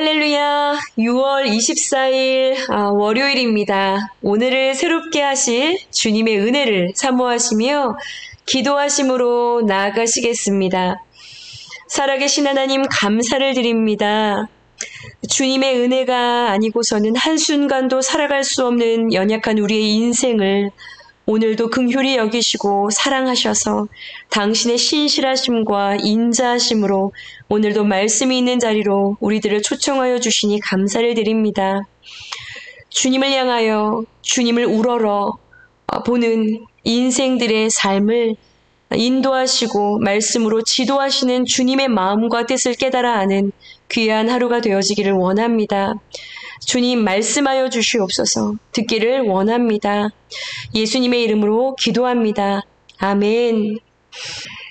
할렐루야, 6월 24일 월요일입니다. 오늘을 새롭게 하실 주님의 은혜를 사모하시며 기도하심으로 나아가시겠습니다. 살아계신 하나님 감사를 드립니다. 주님의 은혜가 아니고서는 한순간도 살아갈 수 없는 연약한 우리의 인생을 오늘도 긍휼히 여기시고 사랑하셔서 당신의 신실하심과 인자하심으로 오늘도 말씀이 있는 자리로 우리들을 초청하여 주시니 감사를 드립니다. 주님을 향하여 주님을 우러러 보는 인생들의 삶을 인도하시고 말씀으로 지도하시는 주님의 마음과 뜻을 깨달아 아는 귀한 하루가 되어지기를 원합니다. 주님 말씀하여 주시옵소서. 듣기를 원합니다. 예수님의 이름으로 기도합니다. 아멘.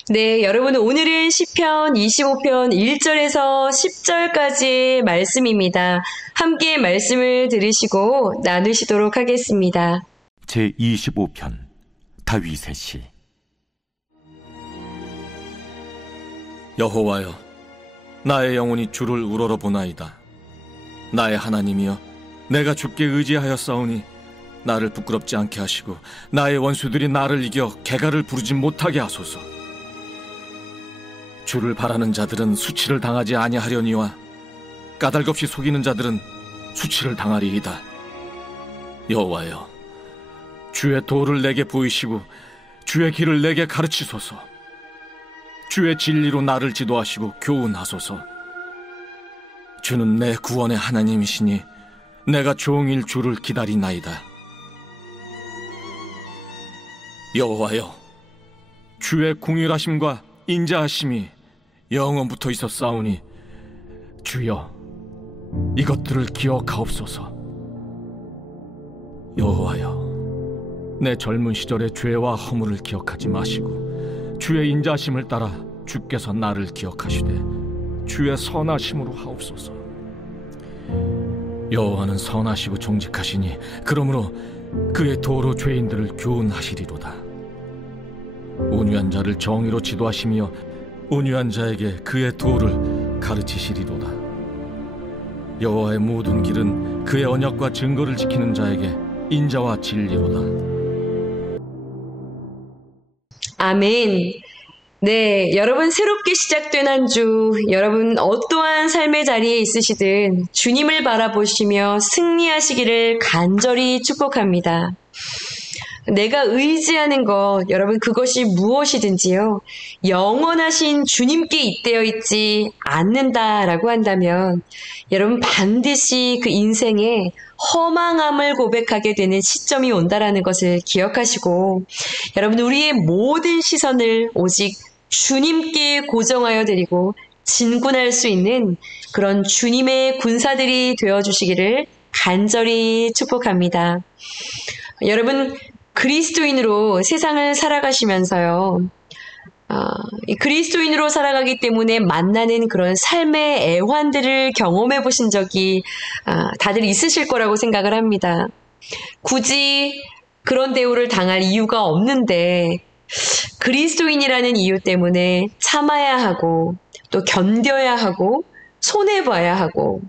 네, 여러분 오늘은 시편 25편 1절에서 10절까지의 말씀입니다. 함께 말씀을 들으시고 나누시도록 하겠습니다. 제25편 다윗의 시. 여호와여, 나의 영혼이 주를 우러러보나이다. 나의 하나님이여, 내가 주께 의지하였사오니 나를 부끄럽지 않게 하시고 나의 원수들이 나를 이겨 개가를 부르지 못하게 하소서. 주를 바라는 자들은 수치를 당하지 아니하려니와 까닭없이 속이는 자들은 수치를 당하리이다. 여호와여, 주의 도를 내게 보이시고 주의 길을 내게 가르치소서. 주의 진리로 나를 지도하시고 교훈하소서. 주는 내 구원의 하나님이시니 내가 종일 주를 기다리나이다. 여호와여, 주의 공율하심과 인자하심이 영원부터 있었사오니 주여, 이것들을 기억하옵소서. 여호와여, 내 젊은 시절의 죄와 허물을 기억하지 마시고 주의 인자하심을 따라 주께서 나를 기억하시되 주의 선하심으로 하옵소서. 여호와는 선하시고 정직하시니 그러므로 그의 도로 죄인들을 교훈하시리로다. 온유한 자를 정의로 지도하시며 온유한 자에게 그의 도를 가르치시리로다. 여호와의 모든 길은 그의 언약과 증거를 지키는 자에게 인자와 진리로다. 아멘. 네, 여러분 새롭게 시작된 한 주, 여러분 어떠한 삶의 자리에 있으시든 주님을 바라보시며 승리하시기를 간절히 축복합니다. 내가 의지하는 것, 여러분 그것이 무엇이든지요, 영원하신 주님께 잇대어 있지 않는다라고 한다면 여러분 반드시 그 인생에 허망함을 고백하게 되는 시점이 온다라는 것을 기억하시고, 여러분 우리의 모든 시선을 오직 주님께 고정하여 드리고 진군할 수 있는 그런 주님의 군사들이 되어주시기를 간절히 축복합니다. 여러분 그리스도인으로 세상을 살아가시면서요, 이 그리스도인으로 살아가기 때문에 만나는 그런 삶의 애환들을 경험해 보신 적이 다들 있으실 거라고 생각을 합니다. 굳이 그런 대우를 당할 이유가 없는데 그리스도인이라는 이유 때문에 참아야 하고 또 견뎌야 하고 손해봐야 하고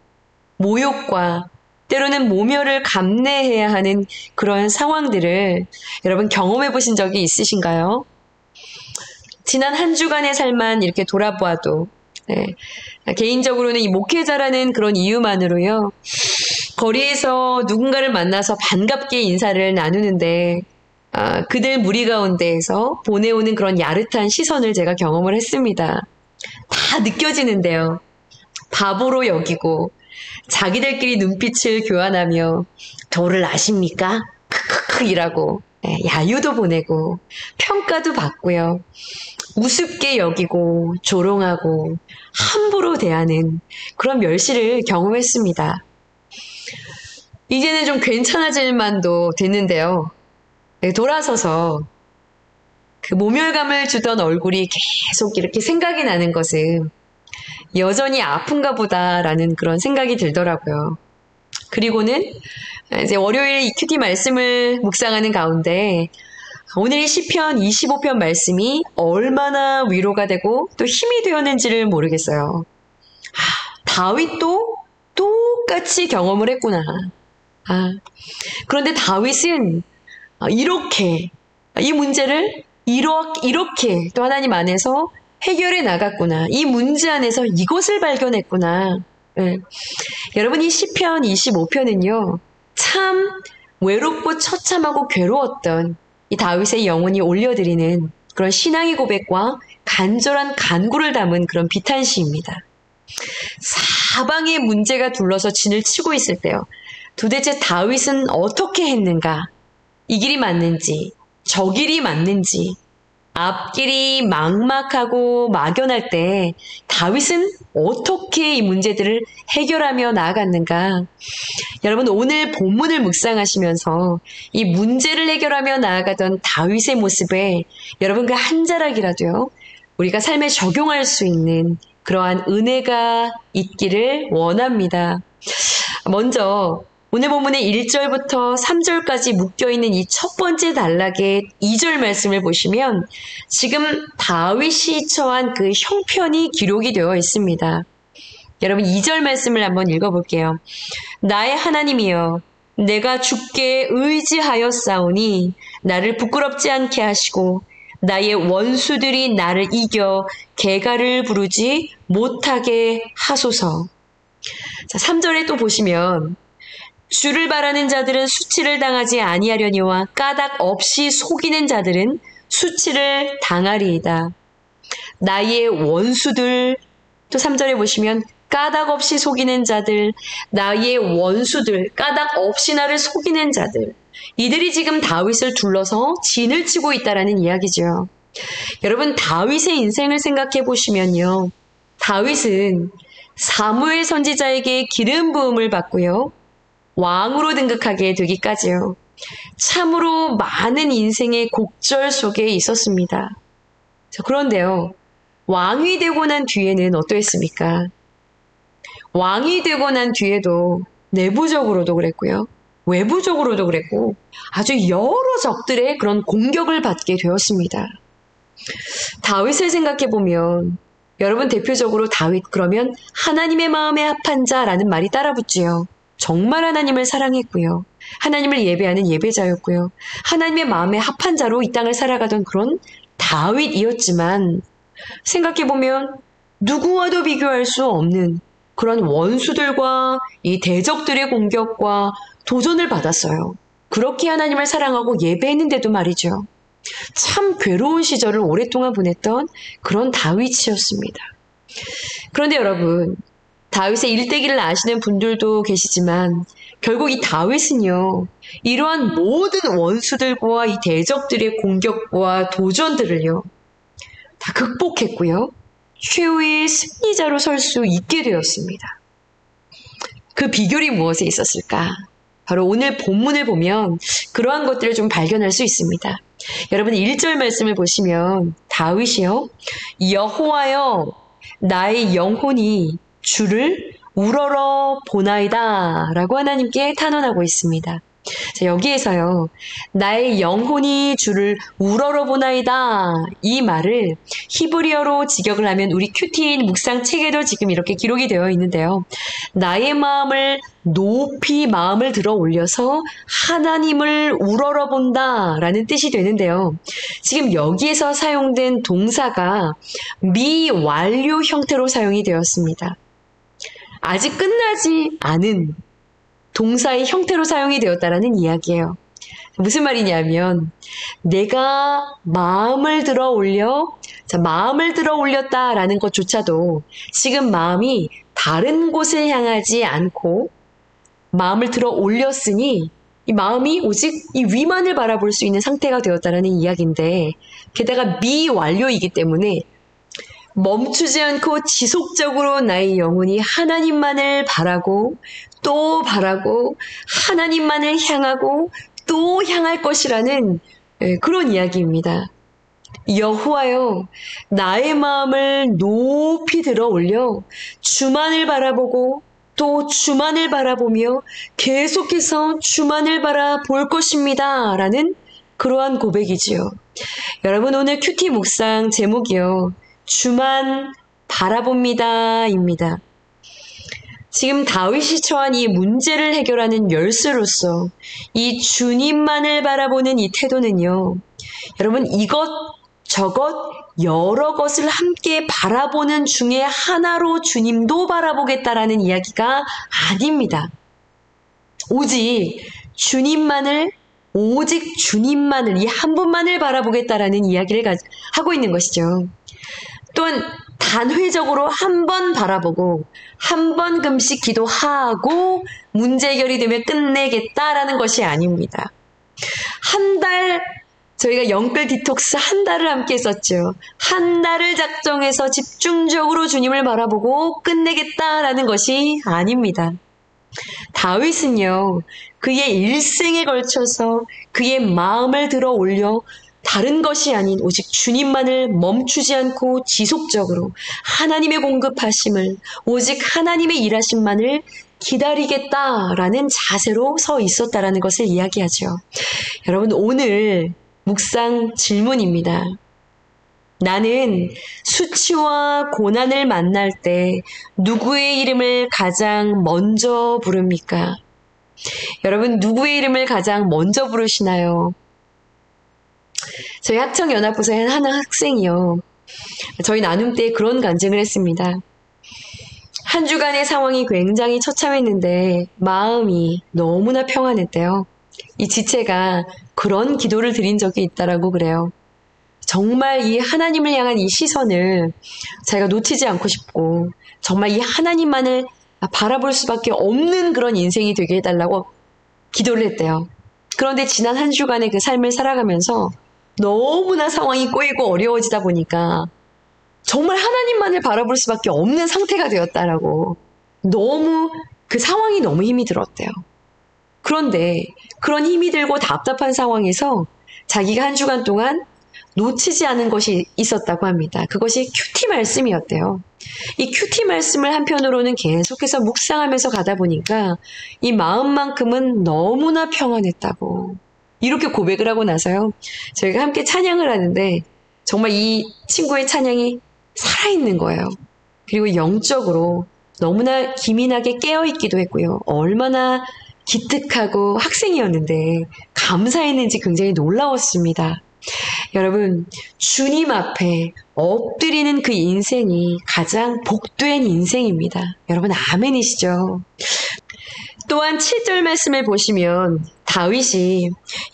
모욕과 때로는 모멸을 감내해야 하는 그런 상황들을 여러분 경험해 보신 적이 있으신가요? 지난 한 주간의 삶만 이렇게 돌아보아도 개인적으로는 이 목회자라는 그런 이유만으로요, 거리에서 누군가를 만나서 반갑게 인사를 나누는데 그들 무리 가운데에서 보내오는 그런 야릇한 시선을 제가 경험을 했습니다. 다 느껴지는데요. 바보로 여기고 자기들끼리 눈빛을 교환하며 저를 아십니까? 크크크 이라고 야유도 보내고 평가도 받고요. 우습게 여기고 조롱하고 함부로 대하는 그런 멸시를 경험했습니다. 이제는 좀 괜찮아질 만도 됐는데요. 돌아서서 그 모멸감을 주던 얼굴이 계속 이렇게 생각이 나는 것은 여전히 아픈가 보다라는 그런 생각이 들더라고요. 그리고는 이제 월요일 EQT 말씀을 묵상하는 가운데 오늘 이 시편 25편 말씀이 얼마나 위로가 되고 또 힘이 되었는지를 모르겠어요. 다윗도 똑같이 경험을 했구나. 그런데 다윗은 이렇게 이 문제를 이렇게 또 하나님 안에서 해결해 나갔구나. 이 문제 안에서 이것을 발견했구나. 여러분, 이 시편 25편은요. 참 외롭고 처참하고 괴로웠던 이 다윗의 영혼이 올려드리는 그런 신앙의 고백과 간절한 간구를 담은 그런 비탄시입니다. 사방의 문제가 둘러서 진을 치고 있을 때요. 도대체 다윗은 어떻게 했는가? 이 길이 맞는지, 저 길이 맞는지, 앞길이 막막하고 막연할 때 다윗은 어떻게 이 문제들을 해결하며 나아갔는가? 여러분, 오늘 본문을 묵상하시면서 이 문제를 해결하며 나아가던 다윗의 모습에 여러분 그 한 자락이라도요, 우리가 삶에 적용할 수 있는 그러한 은혜가 있기를 원합니다. 먼저 오늘 본문의 1절부터 3절까지 묶여있는 이 첫 번째 단락의 2절 말씀을 보시면 지금 다윗이 처한 그 형편이 기록이 되어 있습니다. 여러분, 2절 말씀을 한번 읽어볼게요. 나의 하나님이여, 내가 주께 의지하였사오니 나를 부끄럽지 않게 하시고 나의 원수들이 나를 이겨 개가를 부르지 못하게 하소서. 자, 3절에 또 보시면 주를 바라는 자들은 수치를 당하지 아니하려니와 까닭 없이 속이는 자들은 수치를 당하리이다. 나의 원수들, 또 3절에 보시면 까닭 없이 속이는 자들, 나의 원수들, 까닭 없이 나를 속이는 자들, 이들이 지금 다윗을 둘러서 진을 치고 있다라는 이야기죠. 여러분, 다윗의 인생을 생각해 보시면요, 다윗은 사무엘 선지자에게 기름 부음을 받고요, 왕으로 등극하게 되기까지요. 참으로 많은 인생의 곡절 속에 있었습니다. 그런데요, 왕이 되고 난 뒤에는 어떠했습니까? 왕이 되고 난 뒤에도 내부적으로도 그랬고요, 외부적으로도 그랬고 아주 여러 적들의 그런 공격을 받게 되었습니다. 다윗을 생각해 보면 여러분, 대표적으로 다윗 그러면 하나님의 마음에 합한 자라는 말이 따라붙지요. 정말 하나님을 사랑했고요. 하나님을 예배하는 예배자였고요. 하나님의 마음에 합한 자로 이 땅을 살아가던 그런 다윗이었지만 생각해보면 누구와도 비교할 수 없는 그런 원수들과 이 대적들의 공격과 도전을 받았어요. 그렇게 하나님을 사랑하고 예배했는데도 말이죠. 참 괴로운 시절을 오랫동안 보냈던 그런 다윗이었습니다. 그런데 여러분, 다윗의 일대기를 아시는 분들도 계시지만 결국 이 다윗은요, 이러한 모든 원수들과 이 대적들의 공격과 도전들을요, 다 극복했고요, 최후의 승리자로 설 수 있게 되었습니다. 그 비결이 무엇에 있었을까? 바로 오늘 본문을 보면 그러한 것들을 좀 발견할 수 있습니다. 여러분, 1절 말씀을 보시면 다윗이요, 여호와여, 나의 영혼이 주를 우러러 보나이다 라고 하나님께 탄원하고 있습니다. 자, 여기에서요, 나의 영혼이 주를 우러러 보나이다, 이 말을 히브리어로 직역을 하면 우리 큐티인 묵상 책에도 지금 이렇게 기록이 되어 있는데요, 나의 마음을 높이 마음을 들어 올려서 하나님을 우러러 본다 라는 뜻이 되는데요, 지금 여기에서 사용된 동사가 미완료 형태로 사용이 되었습니다. 아직 끝나지 않은 동사의 형태로 사용이 되었다라는 이야기예요. 무슨 말이냐면 내가 마음을 들어 올려, 자, 마음을 들어 올렸다라는 것조차도 지금 마음이 다른 곳을 향하지 않고 마음을 들어 올렸으니 이 마음이 오직 이 위만을 바라볼 수 있는 상태가 되었다라는 이야기인데, 게다가 미완료이기 때문에 멈추지 않고 지속적으로 나의 영혼이 하나님만을 바라고 또 바라고 하나님만을 향하고 또 향할 것이라는 그런 이야기입니다. 여호와여, 나의 마음을 높이 들어 올려 주만을 바라보고 또 주만을 바라보며 계속해서 주만을 바라볼 것입니다 라는 그러한 고백이지요. 여러분, 오늘 큐티 묵상 제목이요, 주만 바라봅니다 입니다. 지금 다윗이 처한 이 문제를 해결하는 열쇠로서 이 주님만을 바라보는 이 태도는요, 여러분 이것저것 여러 것을 함께 바라보는 중에 하나로 주님도 바라보겠다라는 이야기가 아닙니다. 오직 주님만을 이 한 분만을 바라보겠다라는 이야기를 하고 있는 것이죠. 또한 단회적으로 한 번 바라보고 한 번 금식 기도하고 문제 해결이 되면 끝내겠다라는 것이 아닙니다. 한 달 저희가 영끌 디톡스 한 달을 함께 했었죠. 한 달을 작정해서 집중적으로 주님을 바라보고 끝내겠다라는 것이 아닙니다. 다윗은요, 그의 일생에 걸쳐서 그의 마음을 들어 올려 다른 것이 아닌 오직 주님만을 멈추지 않고 지속적으로 하나님의 공급하심을, 오직 하나님의 일하심만을 기다리겠다라는 자세로 서 있었다라는 것을 이야기하죠. 여러분, 오늘 묵상 질문입니다. 나는 수치와 고난을 만날 때 누구의 이름을 가장 먼저 부릅니까? 여러분, 누구의 이름을 가장 먼저 부르시나요? 저희 학청연합부서의 한 학생이요, 저희 나눔 때 그런 간증을 했습니다. 한 주간의 상황이 굉장히 처참했는데 마음이 너무나 평안했대요. 이 지체가 그런 기도를 드린 적이 있다라고 그래요. 정말 이 하나님을 향한 이 시선을 자기가 놓치지 않고 싶고, 정말 이 하나님만을 바라볼 수밖에 없는 그런 인생이 되게 해달라고 기도를 했대요. 그런데 지난 한 주간의 그 삶을 살아가면서 너무나 상황이 꼬이고 어려워지다 보니까 정말 하나님만을 바라볼 수밖에 없는 상태가 되었다라고, 너무 그 상황이 너무 힘이 들었대요. 그런데 그런 힘이 들고 답답한 상황에서 자기가 한 주간 동안 놓치지 않은 것이 있었다고 합니다. 그것이 큐티 말씀이었대요. 이 큐티 말씀을 한편으로는 계속해서 묵상하면서 가다 보니까 이 마음만큼은 너무나 평안했다고 이렇게 고백을 하고 나서요, 저희가 함께 찬양을 하는데 정말 이 친구의 찬양이 살아있는 거예요. 그리고 영적으로 너무나 기민하게 깨어있기도 했고요. 얼마나 기특하고 학생이었는데 감사했는지 굉장히 놀라웠습니다. 여러분, 주님 앞에 엎드리는 그 인생이 가장 복된 인생입니다. 여러분, 아멘이시죠? 또한 7절 말씀을 보시면 다윗이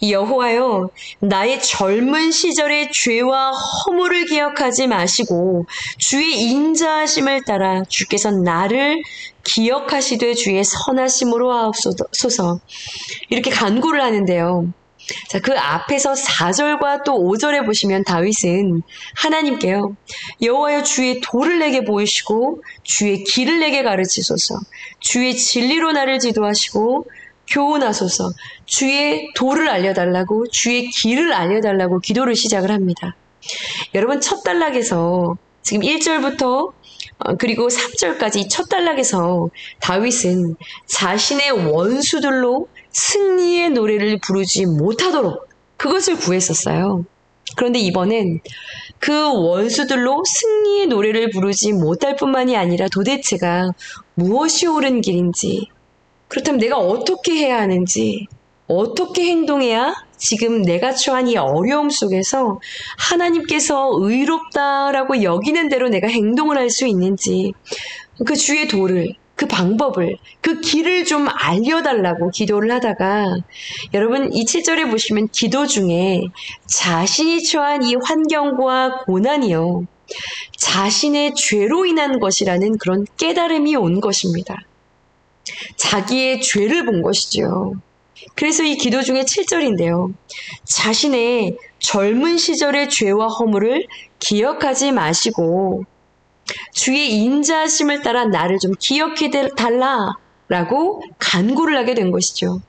여호와여, 나의 젊은 시절의 죄와 허물을 기억하지 마시고 주의 인자하심을 따라 주께서 나를 기억하시되 주의 선하심으로 하옵소서, 이렇게 간구를 하는데요. 자, 그 앞에서 4절과 또 5절에 보시면 다윗은 하나님께요, 여호와여 주의 도를 내게 보이시고 주의 길을 내게 가르치소서, 주의 진리로 나를 지도하시고 교훈하소서, 주의 도를 알려달라고, 주의 길을 알려달라고 기도를 시작을 합니다. 여러분, 첫 단락에서 지금 1절부터 그리고 3절까지 이 첫 단락에서 다윗은 자신의 원수들로 승리의 노래를 부르지 못하도록 그것을 구했었어요. 그런데 이번엔 그 원수들로 승리의 노래를 부르지 못할 뿐만이 아니라 도대체가 무엇이 옳은 길인지, 그렇다면 내가 어떻게 해야 하는지, 어떻게 행동해야 지금 내가 처한 이 어려움 속에서 하나님께서 의롭다라고 여기는 대로 내가 행동을 할 수 있는지, 그 주의 도를, 그 방법을, 그 길을 좀 알려달라고 기도를 하다가, 여러분 이 7절에 보시면 기도 중에 자신이 처한 이 환경과 고난이요, 자신의 죄로 인한 것이라는 그런 깨달음이 온 것입니다. 자기의 죄를 본 것이죠. 그래서 이 기도 중에 7절인데요. 자신의 젊은 시절의 죄와 허물을 기억하지 마시고 주의 인자하심을 따라 나를 좀 기억해 달라라고 간구를 하게 된 것이죠.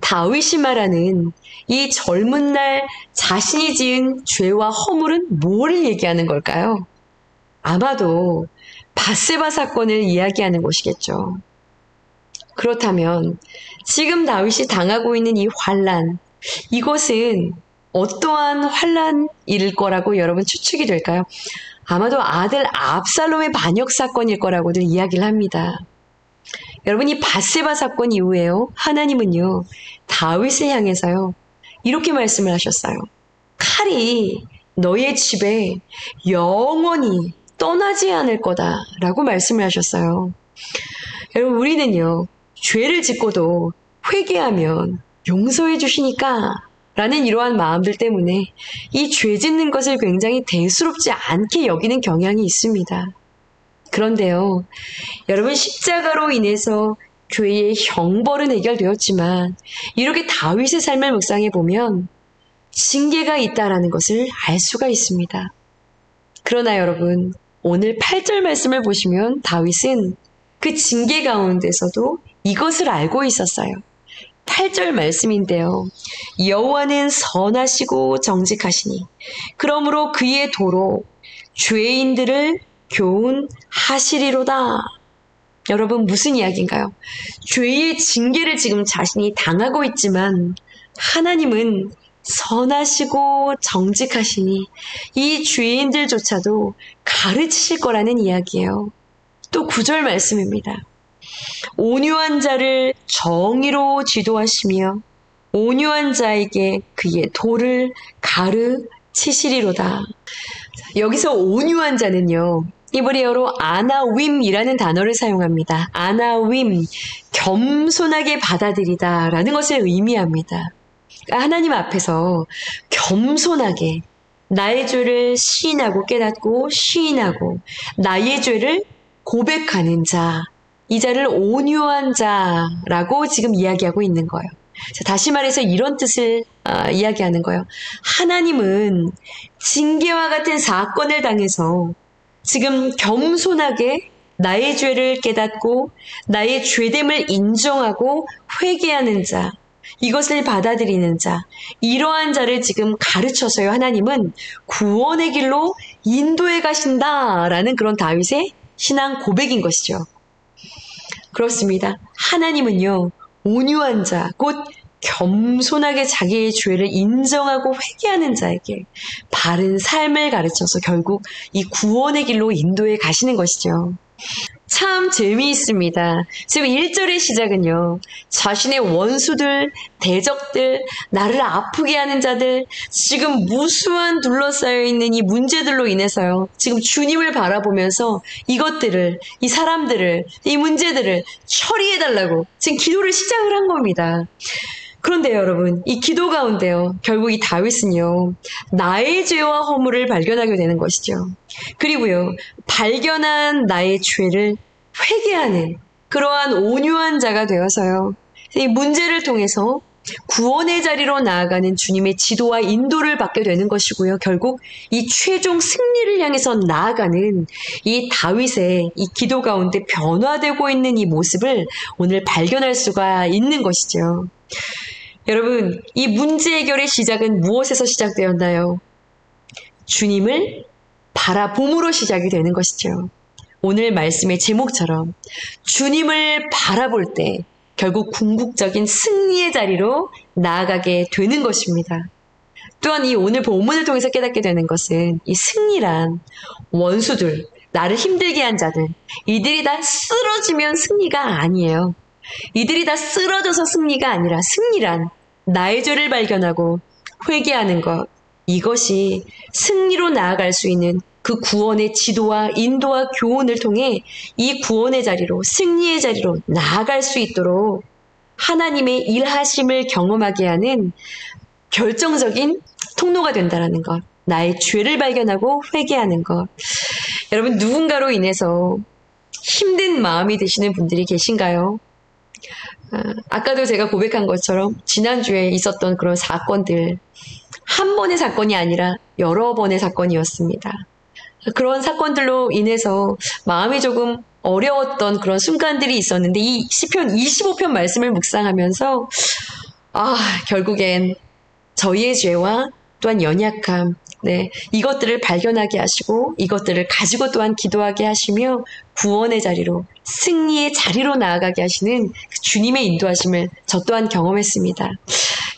다윗이 말하는 이 젊은 날 자신이 지은 죄와 허물은 뭘 얘기하는 걸까요? 아마도 밧세바 사건을 이야기하는 것이겠죠. 그렇다면 지금 다윗이 당하고 있는 이 환난, 이것은 어떠한 환난일 거라고 여러분 추측이 될까요? 아마도 아들 압살롬의 반역 사건일 거라고들 이야기를 합니다. 여러분, 이 밧세바 사건 이후에요, 하나님은요, 다윗을 향해서요, 이렇게 말씀을 하셨어요. 칼이 너의 집에 영원히 떠나지 않을 거다라고 말씀을 하셨어요. 여러분, 우리는요, 죄를 짓고도 회개하면 용서해 주시니까 라는 이러한 마음들 때문에 이 죄 짓는 것을 굉장히 대수롭지 않게 여기는 경향이 있습니다. 그런데요, 여러분, 십자가로 인해서 죄의 형벌은 해결되었지만 이렇게 다윗의 삶을 묵상해 보면 징계가 있다라는 것을 알 수가 있습니다. 그러나 여러분, 오늘 8절 말씀을 보시면 다윗은 그 징계 가운데서도 이것을 알고 있었어요. 8절 말씀인데요. 여호와는 선하시고 정직하시니 그러므로 그의 도로 죄인들을 교훈하시리로다. 여러분, 무슨 이야기인가요? 죄의 징계를 지금 자신이 당하고 있지만 하나님은 선하시고 정직하시니 이 죄인들조차도 가르치실 거라는 이야기예요. 또 9절 말씀입니다. 온유한 자를 정의로 지도하시며 온유한 자에게 그의 도를 가르치시리로다. 여기서 온유한 자는요, 히브리어로 아나윈이라는 단어를 사용합니다. 아나윈, 겸손하게 받아들이다 라는 것을 의미합니다. 그러니까 하나님 앞에서 겸손하게 나의 죄를 시인하고 깨닫고 시인하고 나의 죄를 고백하는 자, 이 자를 온유한 자라고 지금 이야기하고 있는 거예요. 자, 다시 말해서 이런 뜻을 이야기하는 거예요. 하나님은 징계와 같은 사건을 당해서 지금 겸손하게 나의 죄를 깨닫고 나의 죄됨을 인정하고 회개하는 자, 이것을 받아들이는 자, 이러한 자를 지금 가르쳐서요, 하나님은 구원의 길로 인도해 가신다라는 그런 다윗의 신앙 고백인 것이죠. 그렇습니다. 하나님은요, 온유한 자, 곧 겸손하게 자기의 죄를 인정하고 회개하는 자에게 바른 삶을 가르쳐서 결국 이 구원의 길로 인도해 가시는 것이죠. 참 재미있습니다. 지금 1절의 시작은요, 자신의 원수들, 대적들, 나를 아프게 하는 자들, 지금 무수한 둘러싸여 있는 이 문제들로 인해서요, 지금 주님을 바라보면서 이것들을, 이 사람들을, 이 문제들을 처리해달라고 지금 기도를 시작을 한 겁니다. 그런데 여러분, 이 기도 가운데요, 결국 이 다윗은요, 나의 죄와 허물을 발견하게 되는 것이죠. 그리고요, 발견한 나의 죄를 회개하는 그러한 온유한 자가 되어서요, 이 문제를 통해서 구원의 자리로 나아가는 주님의 지도와 인도를 받게 되는 것이고요. 결국 이 최종 승리를 향해서 나아가는 이 다윗의 이 기도 가운데 변화되고 있는 이 모습을 오늘 발견할 수가 있는 것이죠. 여러분, 이 문제 해결의 시작은 무엇에서 시작되었나요? 주님을 바라봄으로 시작이 되는 것이죠. 오늘 말씀의 제목처럼 주님을 바라볼 때 결국 궁극적인 승리의 자리로 나아가게 되는 것입니다. 또한 이 오늘 본문을 통해서 깨닫게 되는 것은 이 승리란 원수들, 나를 힘들게 한 자들, 이들이 다 쓰러지면 승리가 아니에요. 이들이 다 쓰러져서 승리가 아니라 승리란 나의 죄를 발견하고 회개하는 것, 이것이 승리로 나아갈 수 있는 그 구원의 지도와 인도와 교훈을 통해 이 구원의 자리로, 승리의 자리로 나아갈 수 있도록 하나님의 일하심을 경험하게 하는 결정적인 통로가 된다는 것, 나의 죄를 발견하고 회개하는 것. 여러분, 누군가로 인해서 힘든 마음이 드시는 분들이 계신가요? 아까도 제가 고백한 것처럼 지난주에 있었던 그런 사건들, 한 번의 사건이 아니라 여러 번의 사건이었습니다. 그런 사건들로 인해서 마음이 조금 어려웠던 그런 순간들이 있었는데 이 시편 25편 말씀을 묵상하면서 결국엔 저희의 죄와 또한 연약함, 이것들을 발견하게 하시고 이것들을 가지고 또한 기도하게 하시며 구원의 자리로, 승리의 자리로 나아가게 하시는 주님의 인도하심을 저 또한 경험했습니다.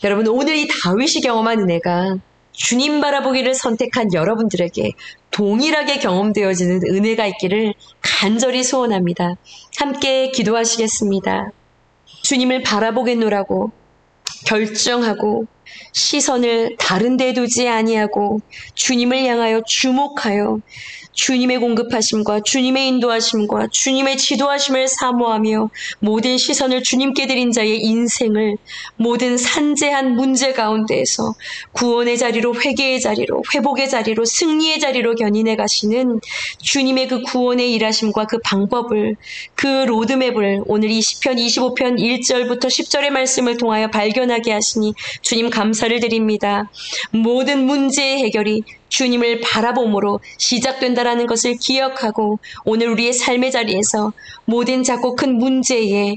여러분, 오늘 이 다윗이 경험한 은혜가 주님 바라보기를 선택한 여러분들에게 동일하게 경험되어지는 은혜가 있기를 간절히 소원합니다. 함께 기도하시겠습니다. 주님을 바라보겠노라고 결정하고 시선을 다른 데 두지 아니하고 주님을 향하여 주목하여 주님의 공급하심과 주님의 인도하심과 주님의 지도하심을 사모하며 모든 시선을 주님께 드린 자의 인생을 모든 산재한 문제 가운데에서 구원의 자리로, 회개의 자리로, 회복의 자리로, 승리의 자리로 견인해 가시는 주님의 그 구원의 일하심과 그 방법을, 그 로드맵을 오늘 이 시편 25편 1절부터 10절의 말씀을 통하여 발견하게 하시니 주님 감사를 드립니다. 모든 문제의 해결이 주님을 바라봄으로 시작된다라는 것을 기억하고 오늘 우리의 삶의 자리에서 모든 작고 큰 문제에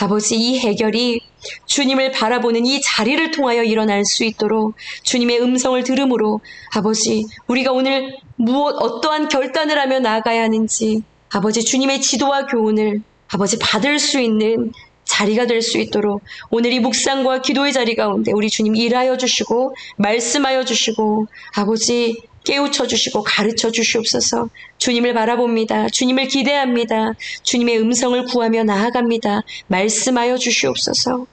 아버지 이 해결이 주님을 바라보는 이 자리를 통하여 일어날 수 있도록 주님의 음성을 들음으로 아버지 우리가 오늘 어떠한 결단을 하며 나아가야 하는지 아버지 주님의 지도와 교훈을 아버지 받을 수 있는 자리가 될 수 있도록 오늘 이 묵상과 기도의 자리 가운데 우리 주님 일하여 주시고 말씀하여 주시고 아버지 깨우쳐 주시고 가르쳐 주시옵소서. 주님을 바라봅니다. 주님을 기대합니다. 주님의 음성을 구하며 나아갑니다. 말씀하여 주시옵소서.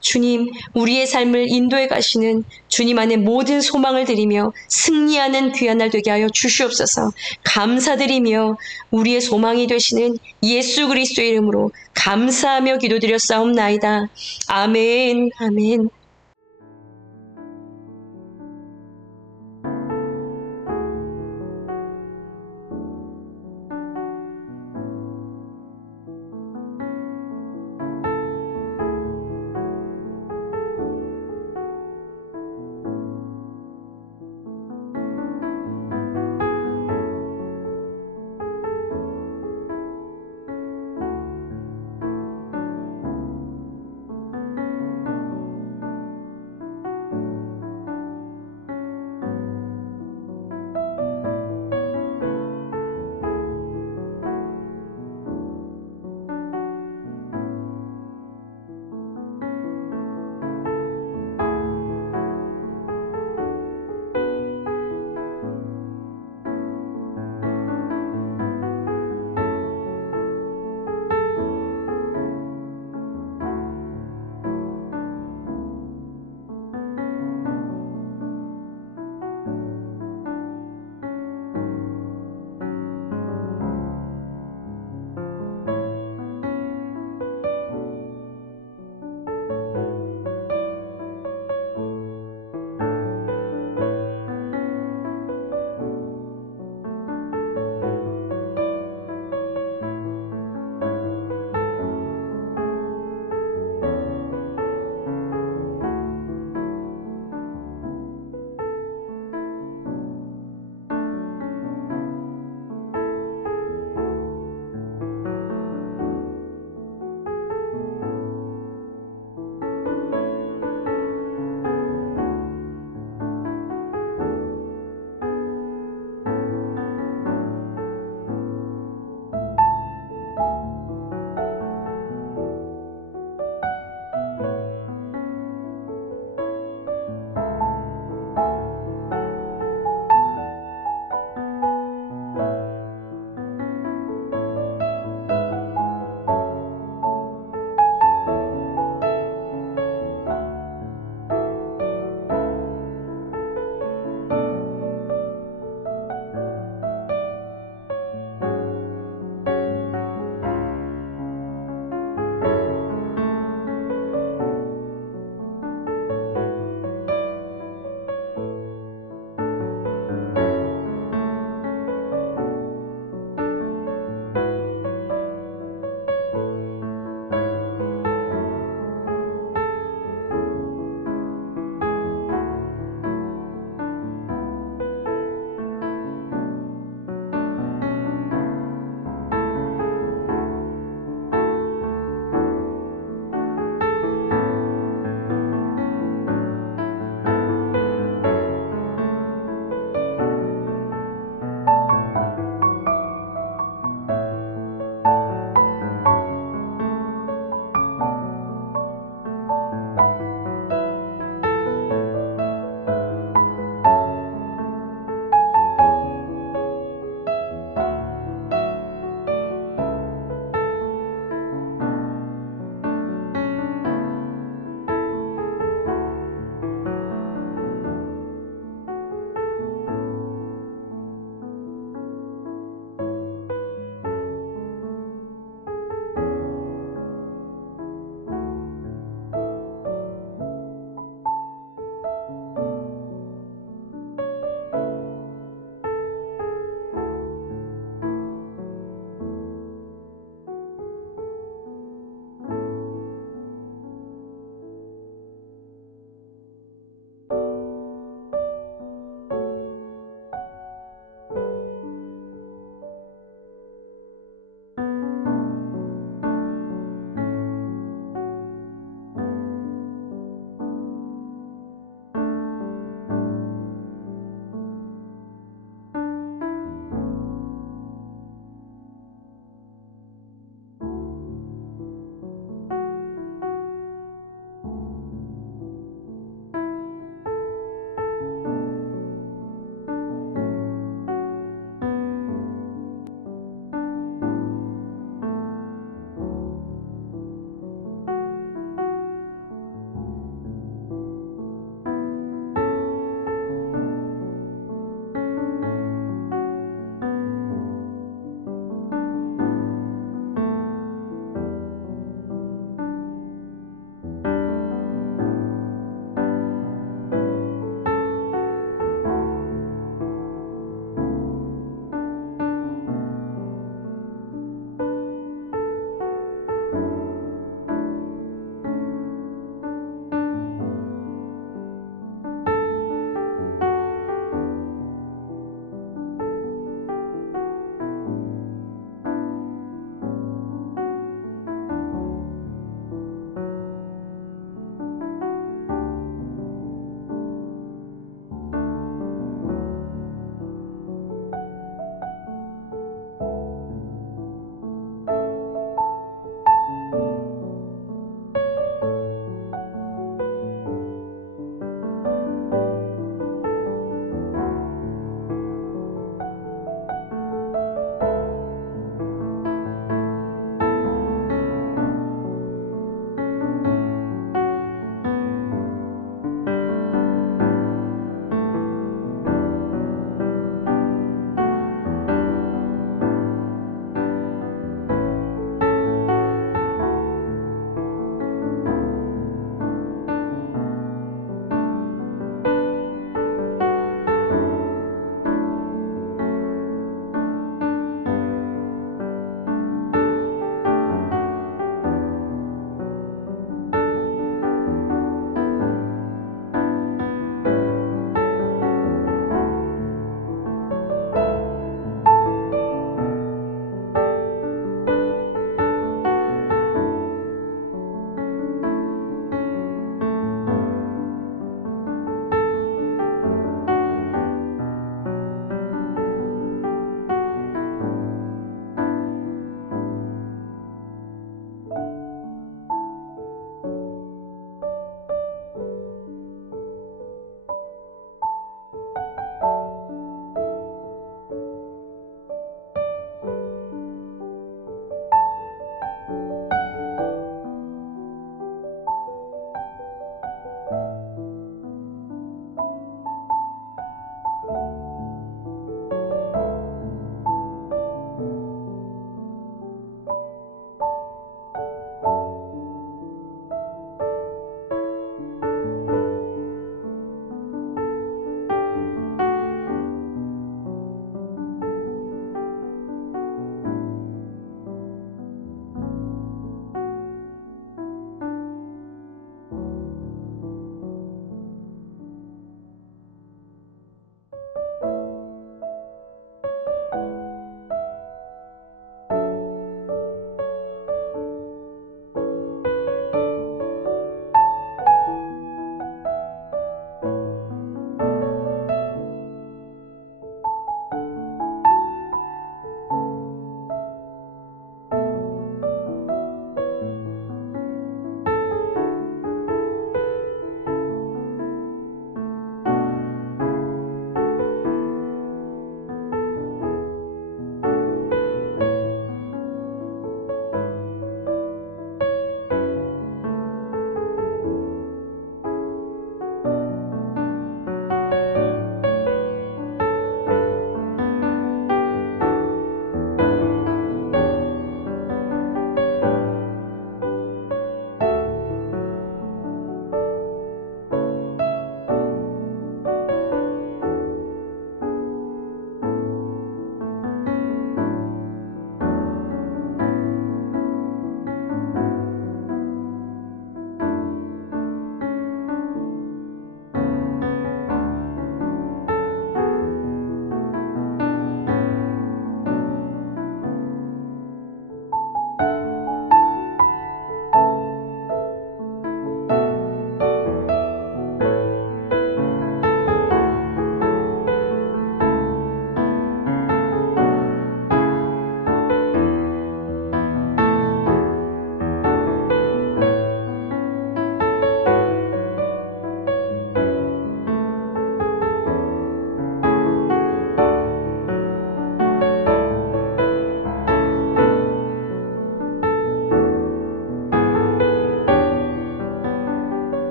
주님, 우리의 삶을 인도해 가시는 주님 안에 모든 소망을 드리며 승리하는 귀한 날 되게 하여 주시옵소서. 감사드리며 우리의 소망이 되시는 예수 그리스도의 이름으로 감사하며 기도드렸사옵나이다. 아멘, 아멘.